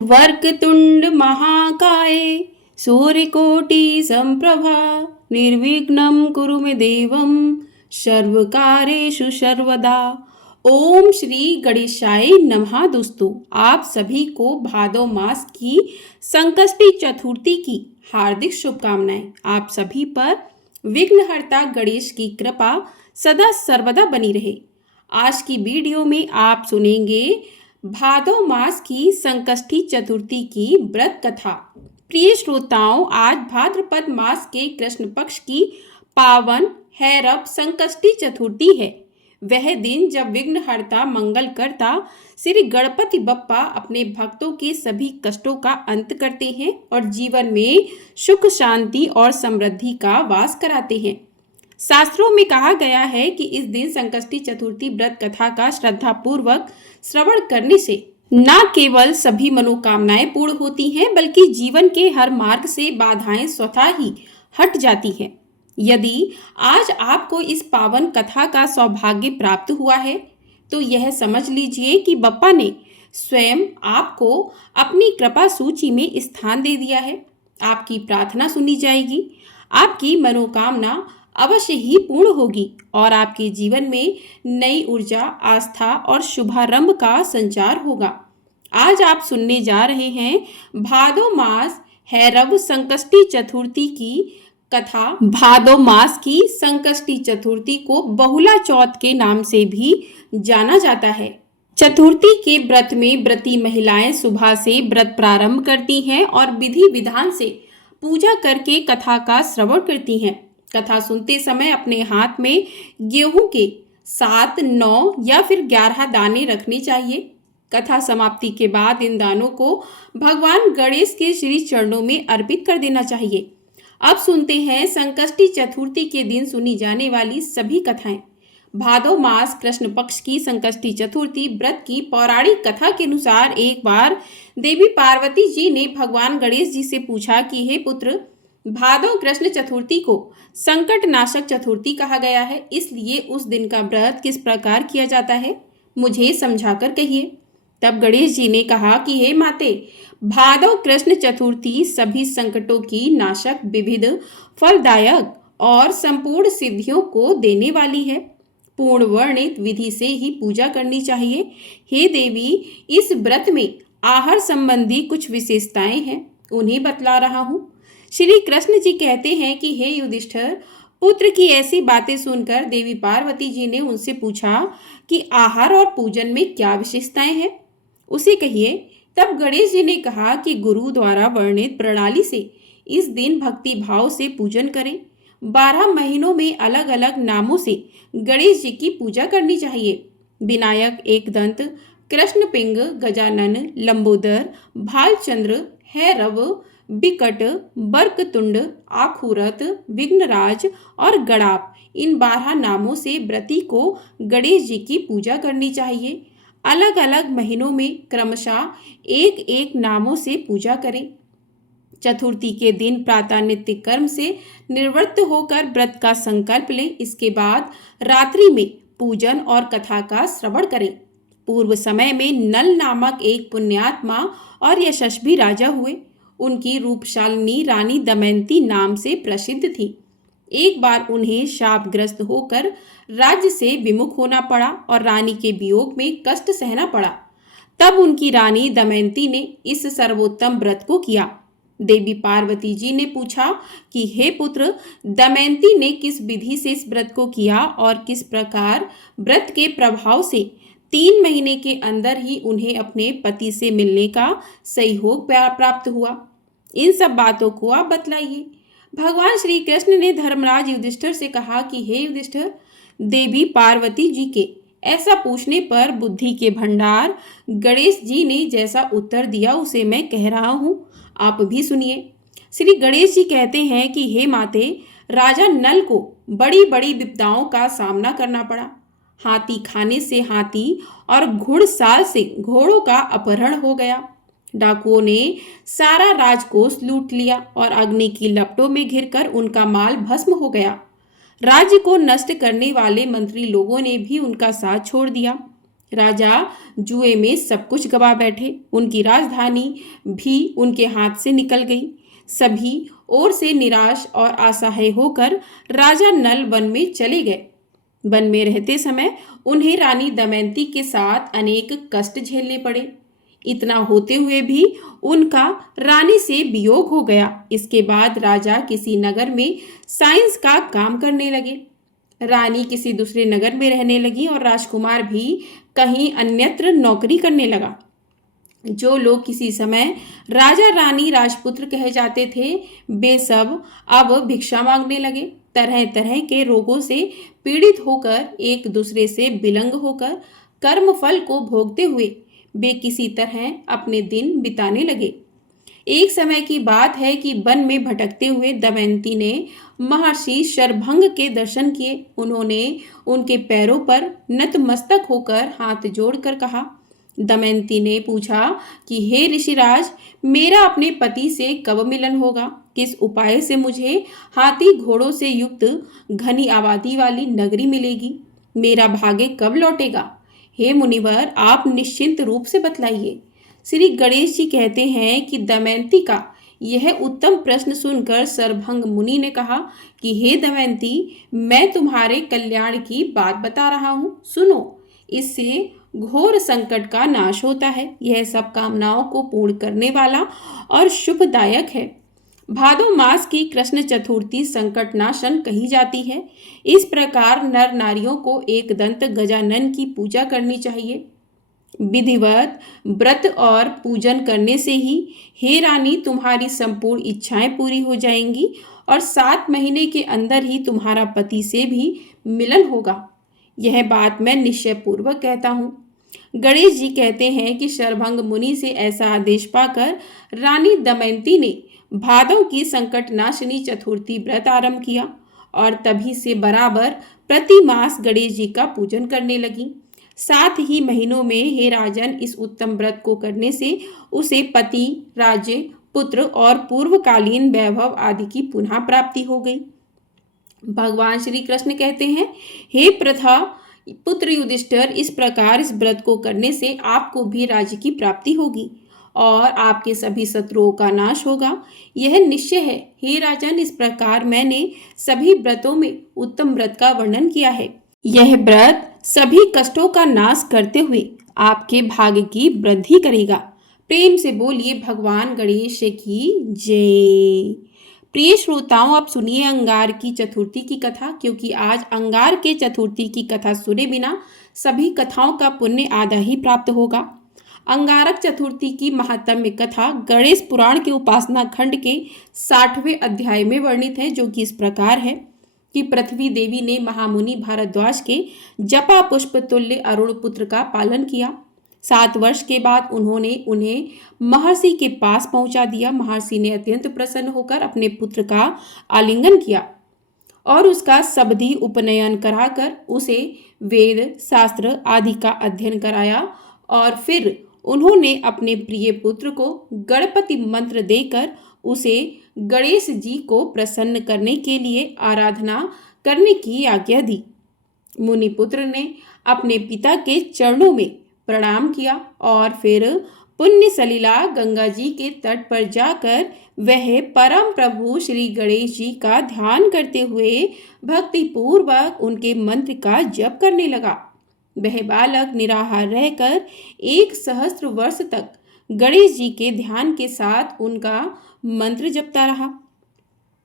वक्रतुंड महाकाय सूर्यकोटि संप्रभा निर्विघ्नं कुरु मे देवं सर्वकार्येषु सर्वदा। ओम श्री गणेशाय नमः। दोस्तों, आप सभी को भादो मास की संकष्टी चतुर्थी की हार्दिक शुभकामनाएं। आप सभी पर विघ्नहर्ता गणेश की कृपा सदा सर्वदा बनी रहे। आज की वीडियो में आप सुनेंगे भादो मास की संकष्टी चतुर्थी की व्रत कथा। प्रिय श्रोताओं, आज भाद्रपद मास के कृष्ण पक्ष की पावन हैरव संकष्टी चतुर्थी है। वह दिन जब विघ्नहर्ता मंगल करता श्री गणपति बप्पा अपने भक्तों के सभी कष्टों का अंत करते हैं और जीवन में सुख शांति और समृद्धि का वास कराते हैं। शास्त्रों में कहा गया है कि इस दिन संकष्टी चतुर्थी व्रत कथा का श्रद्धा पूर्वक श्रवण करने से न केवल सभी मनोकामनाएं पूर्ण होती हैं, बल्कि जीवन के हर मार्ग से बाधाएं स्वतः ही हट जाती हैं। यदि आज आपको इस पावन कथा का सौभाग्य प्राप्त हुआ है, तो यह समझ लीजिए कि बप्पा ने स्वयं आपको अपनी कृपा सूची में स्थान दे दिया है। आपकी प्रार्थना सुनी जाएगी, आपकी मनोकामना अवश्य ही पूर्ण होगी और आपके जीवन में नई ऊर्जा, आस्था और शुभारंभ का संचार होगा। आज आप सुनने जा रहे हैं भादो मास हैरव संकष्टी चतुर्थी की कथा। भादो मास की संकष्टी चतुर्थी को बहुला चौथ के नाम से भी जाना जाता है। चतुर्थी के व्रत में व्रती महिलाएं सुबह से व्रत प्रारंभ करती हैं और विधि विधान से पूजा करके कथा का श्रवण करती हैं। कथा सुनते समय अपने हाथ में गेहूं के 7, 9 या फिर 11 दाने रखने चाहिए। कथा समाप्ति के बाद इन दानों को भगवान गणेश के श्री चरणों में अर्पित कर देना चाहिए। अब सुनते हैं संकष्टी चतुर्थी के दिन सुनी जाने वाली सभी कथाएं। भादो मास कृष्ण पक्ष की संकष्टी चतुर्थी व्रत की पौराणिक कथा के अनुसार एक बार देवी पार्वती जी ने भगवान गणेश जी से पूछा कि हे पुत्र, भादो कृष्ण चतुर्थी को संकट नाशक चतुर्थी कहा गया है, इसलिए उस दिन का व्रत किस प्रकार किया जाता है, मुझे समझाकर कहिए। तब गणेश जी ने कहा कि हे माते, भादो कृष्ण चतुर्थी सभी संकटों की नाशक, विविध, फलदायक और संपूर्ण सिद्धियों को देने वाली है। पूर्ण वर्णित विधि से ही पूजा करनी चाहिए। हे देवी, इस व्रत में आहार संबंधी कुछ विशेषताएं हैं, उन्हें बतला रहा हूँ। श्री कृष्ण जी कहते हैं कि हे युधिष्ठिर, पुत्र की ऐसी बातें सुनकर देवी पार्वती जी ने उनसे पूछा कि आहार और पूजन में क्या विशेषताएं हैं, उसे कहिए। तब गणेश जी ने कहा कि गुरु द्वारा वर्णित प्रणाली से इस दिन भक्ति भाव से पूजन करें। 12 महीनों में अलग अलग नामों से गणेश जी की पूजा करनी चाहिए। विनायक, एकदंत, कृष्णपिंग, गजानन, लंबोदर, भालचंद्र, हैरव, बिकट, बर्कतुंड, आखूरत, विघ्नराज और गणाप, इन 12 नामों से व्रती को गणेश जी की पूजा करनी चाहिए। अलग अलग महीनों में क्रमशः एक एक नामों से पूजा करें। चतुर्थी के दिन प्रातः नित्य कर्म से निवृत्त होकर व्रत का संकल्प लें। इसके बाद रात्रि में पूजन और कथा का श्रवण करें। पूर्व समय में नल नामक एक पुण्यात्मा और यशस्वी राजा हुए। उनकी रूपशालिनी रानी दमयंती नाम से प्रसिद्ध थी। एक बार उन्हें शापग्रस्त होकर राज्य से विमुख होना पड़ा और रानी के वियोग में कष्ट सहना पड़ा। तब उनकी रानी दमयंती ने इस सर्वोत्तम व्रत को किया। देवी पार्वती जी ने पूछा कि हे पुत्र, दमयंती ने किस विधि से इस व्रत को किया और किस प्रकार व्रत के प्रभाव से 3 महीने के अंदर ही उन्हें अपने पति से मिलने का सहयोग प्राप्त हुआ। इन सब बातों को आप बतलाइए। भगवान श्री कृष्ण ने धर्मराज युधिष्ठिर से कहा कि हे युधिष्ठिर, देवी पार्वती जी के ऐसा पूछने पर बुद्धि के भंडार गणेश जी ने जैसा उत्तर दिया उसे मैं कह रहा हूँ, आप भी सुनिए। श्री गणेश जी कहते हैं कि हे माते, राजा नल को बड़ी बड़ी विपदाओं का सामना करना पड़ा। हाथी खाने से हाथी और घुड़साल से घोड़ों का अपहरण हो गया। डाकुओं ने सारा राजकोष लूट लिया और अग्नि की लपटों में घिरकर उनका माल भस्म हो गया। राज्य को नष्ट करने वाले मंत्री लोगों ने भी उनका साथ छोड़ दिया। राजा जुए में सब कुछ गवा बैठे। उनकी राजधानी भी उनके हाथ से निकल गई। सभी ओर से निराश और असहाय होकर राजा नल वन में चले गए। वन में रहते समय उन्हें रानी दमयंती के साथ अनेक कष्ट झेलने पड़े। इतना होते हुए भी उनका रानी से वियोग हो गया। इसके बाद राजा किसी नगर में साइंस का काम करने लगे। रानी किसी दूसरे नगर में रहने लगी और राजकुमार भी कहीं अन्यत्र नौकरी करने लगा। जो लोग किसी समय राजा रानी राजपुत्र कहे जाते थे, वे सब अब भिक्षा मांगने लगे। तरह तरह के रोगों से पीड़ित होकर, एक दूसरे से विलंग होकर, कर्मफल को भोगते हुए वे किसी तरह अपने दिन बिताने लगे। एक समय की बात है कि वन में भटकते हुए दमयंती ने महर्षि शरभंग के दर्शन किए। उन्होंने उनके पैरों पर नतमस्तक होकर हाथ जोड़कर कहा। दमयंती ने पूछा कि हे ऋषिराज, मेरा अपने पति से कब मिलन होगा? किस उपाय से मुझे हाथी घोड़ों से युक्त घनी आबादी वाली नगरी मिलेगी? मेरा भाग्य कब लौटेगा? हे मुनिवर, आप निश्चिंत रूप से बतलाइए। श्री गणेश जी कहते हैं कि दमयंती का यह उत्तम प्रश्न सुनकर सरभंग मुनि ने कहा कि हे दमयंती, मैं तुम्हारे कल्याण की बात बता रहा हूँ, सुनो। इससे घोर संकट का नाश होता है। यह सब कामनाओं को पूर्ण करने वाला और शुभदायक है। भादो मास की कृष्ण चतुर्थी संकट नाशन कही जाती है। इस प्रकार नर नारियों को एक दंत गजानन की पूजा करनी चाहिए। विधिवत व्रत और पूजन करने से ही हे रानी तुम्हारी संपूर्ण इच्छाएं पूरी हो जाएंगी और 7 महीने के अंदर ही तुम्हारा पति से भी मिलन होगा। यह बात मैं निश्चय पूर्वक कहता हूँ। गणेश जी कहते हैं कि शरभंग मुनि से ऐसा आदेश पाकर रानी दमयंती ने भादों की संकट नाशनी चतुर्थी व्रत आरंभ किया और तभी से बराबर प्रति मास गणेश जी का पूजन करने लगी। 7 ही महीनों में हे राजन, इस उत्तम व्रत को करने से उसे पति, राज्य, पुत्र और पूर्वकालीन वैभव आदि की पुनः प्राप्ति हो गई। भगवान श्री कृष्ण कहते हैं, हे प्रथा पुत्र युधिष्ठिर, इस प्रकार इस व्रत को करने से आपको भी राज्य की प्राप्ति होगी और आपके सभी शत्रुओं का नाश होगा। यह निश्चय है। हे राजन, इस प्रकार मैंने सभी व्रतों में उत्तम व्रत का वर्णन किया है। यह व्रत सभी कष्टों का नाश करते हुए आपके भाग्य की वृद्धि करेगा। प्रेम से बोलिए भगवान गणेश की जय। प्रिय श्रोताओं, आप सुनिए अंगार की चतुर्थी की कथा, क्योंकि आज अंगार के चतुर्थी की कथा सुने बिना सभी कथाओं का पुण्य आधा ही प्राप्त होगा। अंगारक चतुर्थी की महात्म्य कथा गणेश पुराण के उपासना खंड के 60वें अध्याय में वर्णित है, जो कि इस प्रकार है कि पृथ्वी देवी ने महामुनि भारद्वाज के जपा पुष्प तुल्य अरुण पुत्र का पालन किया। 7 वर्ष के बाद उन्होंने उन्हें महर्षि के पास पहुंचा दिया। महर्षि ने अत्यंत प्रसन्न होकर अपने पुत्र का आलिंगन किया और उसका सबदी उपनयन कराकर उसे वेद शास्त्र आदि का अध्ययन कराया और फिर उन्होंने अपने प्रिय पुत्र को गणपति मंत्र देकर उसे गणेश जी को प्रसन्न करने के लिए आराधना करने की आज्ञा दी। मुनिपुत्र ने अपने पिता के चरणों में प्रणाम किया और फिर पुण्य सलिला गंगा जी के तट पर जाकर वह परम प्रभु श्री गणेश जी का ध्यान करते हुए भक्ति पूर्वक उनके मंत्र का जप करने लगा। वह बालक निराहार रहकर 1 सहस्त्र वर्ष तक गणेश जी के ध्यान के साथ उनका मंत्र जपता रहा।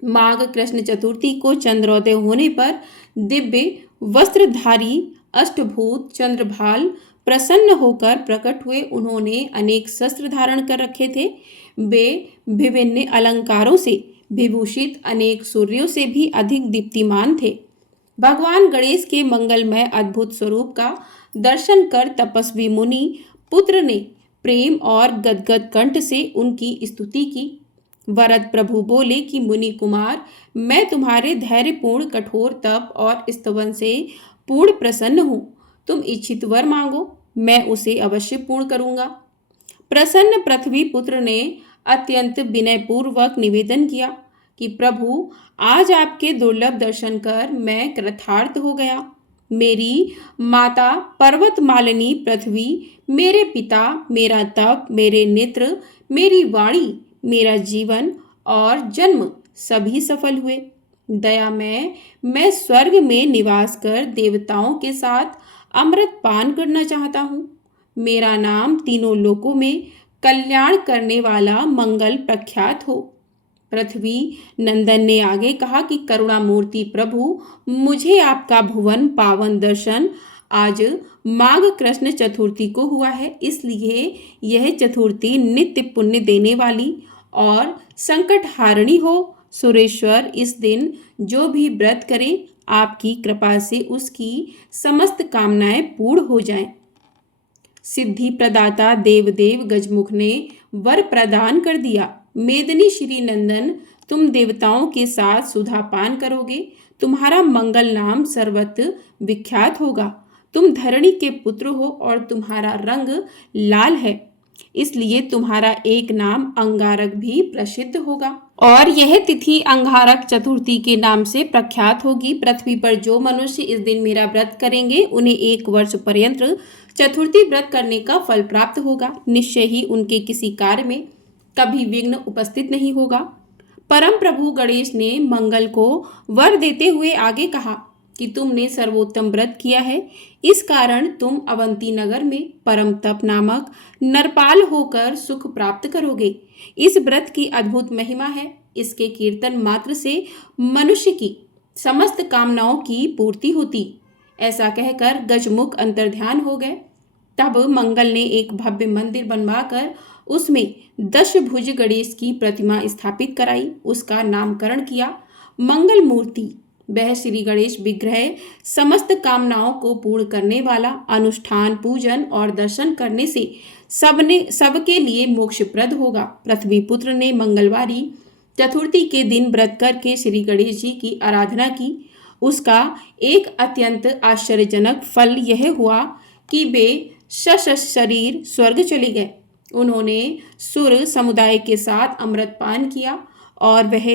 माघ कृष्ण चतुर्थी को चंद्रोदय होने पर दिव्य वस्त्रधारी अष्टभूत चंद्रभाल प्रसन्न होकर प्रकट हुए। उन्होंने अनेक शस्त्र धारण कर रखे थे। वे विभिन्न अलंकारों से विभूषित अनेक सूर्यों से भी अधिक दीप्तिमान थे। भगवान गणेश के मंगलमय अद्भुत स्वरूप का दर्शन कर तपस्वी मुनि पुत्र ने प्रेम और गदगद कंठ से उनकी स्तुति की। वरद प्रभु बोले कि मुनि कुमार, मैं तुम्हारे धैर्यपूर्ण कठोर तप और स्तवन से पूर्ण प्रसन्न हूँ। तुम इच्छित वर मांगो, मैं उसे अवश्य पूर्ण करूँगा। प्रसन्न पृथ्वी पुत्र ने अत्यंत विनयपूर्वक निवेदन किया कि प्रभु, आज आपके दुर्लभ दर्शन कर मैं कृतार्थ हो गया। मेरी माता पर्वत मालिनी पृथ्वी, मेरे पिता, मेरा तप, मेरे नेत्र, मेरी वाणी, मेरा जीवन और जन्म सभी सफल हुए। दया में मैं स्वर्ग में निवास कर देवताओं के साथ अमृत पान करना चाहता हूँ। मेरा नाम तीनों लोकों में कल्याण करने वाला मंगल प्रख्यात हो। पृथ्वी नंदन ने आगे कहा कि करुणामूर्ति प्रभु, मुझे आपका भुवन पावन दर्शन आज माघ कृष्ण चतुर्थी को हुआ है, इसलिए यह चतुर्थी नित्य पुण्य देने वाली और संकट हारिणी हो। सुरेश्वर, इस दिन जो भी व्रत करे आपकी कृपा से उसकी समस्त कामनाएं पूर्ण हो जाएं। सिद्धि प्रदाता देवदेव गजमुख ने वर प्रदान कर दिया। मेदिनी श्री नंदन, तुम देवताओं के साथ सुधा पान करोगे। तुम्हारा मंगल नाम सर्वत्र विख्यात होगा। तुम धरणी के पुत्र हो और तुम्हारा रंग लाल है, इसलिए तुम्हारा एक नाम अंगारक भी प्रसिद्ध होगा और यह तिथि अंगारक चतुर्थी के नाम से प्रख्यात होगी। पृथ्वी पर जो मनुष्य इस दिन मेरा व्रत करेंगे उन्हें 1 वर्ष पर्यंत चतुर्थी व्रत करने का फल प्राप्त होगा। निश्चय ही उनके किसी कार्य में कभी विघ्न उपस्थित नहीं होगा। परम प्रभु गणेश ने मंगल को वर देते हुए आगे कहा कि तुमने सर्वोत्तम व्रत किया है, इस कारण तुम अवंती नगर में परम तप नामक नरपाल होकर सुख प्राप्त करोगे। इस व्रत की अद्भुत महिमा है। इसके कीर्तन मात्र से मनुष्य की समस्त कामनाओं की पूर्ति होती। ऐसा कहकर गजमुख अंतर्ध्यान हो गए। तब मंगल ने एक भव्य मंदिर बनवाकर उसमें 10 भुज गणेश की प्रतिमा स्थापित कराई। उसका नामकरण किया मंगल मूर्ति। वह श्री गणेश विग्रह समस्त कामनाओं को पूर्ण करने वाला, अनुष्ठान, पूजन और दर्शन करने से सबके लिए मोक्षप्रद होगा। पृथ्वी पुत्र ने मंगलवारी चतुर्थी के दिन व्रत करके श्री गणेश जी की आराधना की। उसका एक अत्यंत आश्चर्यजनक फल यह हुआ कि वे शरीर स्वर्ग चले गए। उन्होंने सुर समुदाय के साथ अमृत पान किया और वह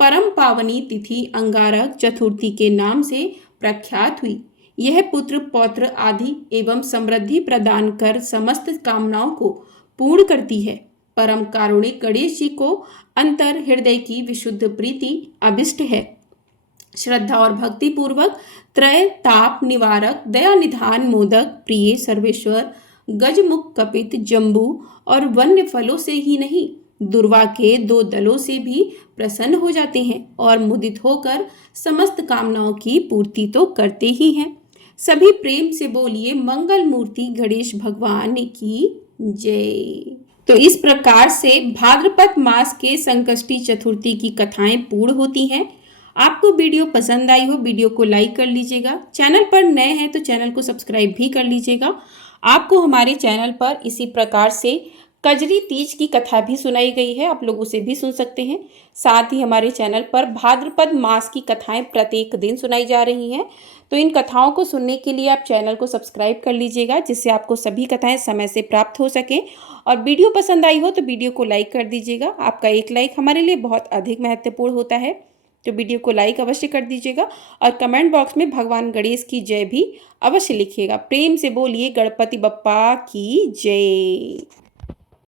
परम पावनी तिथि अंगारक चतुर्थी के नाम से प्रख्यात हुई। यह पुत्र पौत्र आदि एवं समृद्धि प्रदान कर समस्त कामनाओं को पूर्ण करती है। परम कारुणिक गणेश जी को अंतर हृदय की विशुद्ध प्रीति अभिष्ट है। श्रद्धा और भक्ति पूर्वक त्रय ताप निवारक, दया निधान, मोदक प्रिय, सर्वेश्वर, गजमुख, कपित, जम्बू और वन्य फलों से ही नहीं, दुर्वा के 2 दलों से भी प्रसन्न हो जाते हैं और मुदित होकर समस्त कामनाओं की पूर्ति तो करते ही हैं। सभी प्रेम से बोलिए मंगल मूर्ति गणेश भगवान की जय। तो इस प्रकार से भाद्रपद मास के संकष्टी चतुर्थी की कथाएं पूर्ण होती हैं। आपको वीडियो पसंद आई हो, वीडियो को लाइक कर लीजिएगा। चैनल पर नए हैं तो चैनल को सब्सक्राइब भी कर लीजिएगा। आपको हमारे चैनल पर इसी प्रकार से कजरी तीज की कथा भी सुनाई गई है, आप लोग उसे भी सुन सकते हैं। साथ ही हमारे चैनल पर भाद्रपद मास की कथाएं प्रत्येक दिन सुनाई जा रही हैं। तो इन कथाओं को सुनने के लिए आप चैनल को सब्सक्राइब कर लीजिएगा, जिससे आपको सभी कथाएं समय से प्राप्त हो सकें। और वीडियो पसंद आई हो तो वीडियो को लाइक कर दीजिएगा। आपका एक लाइक हमारे लिए बहुत अधिक महत्वपूर्ण होता है, तो वीडियो को लाइक अवश्य कर दीजिएगा और कमेंट बॉक्स में भगवान गणेश की जय भी अवश्य लिखिएगा। प्रेम से बोलिए गणपति बप्पा की जय।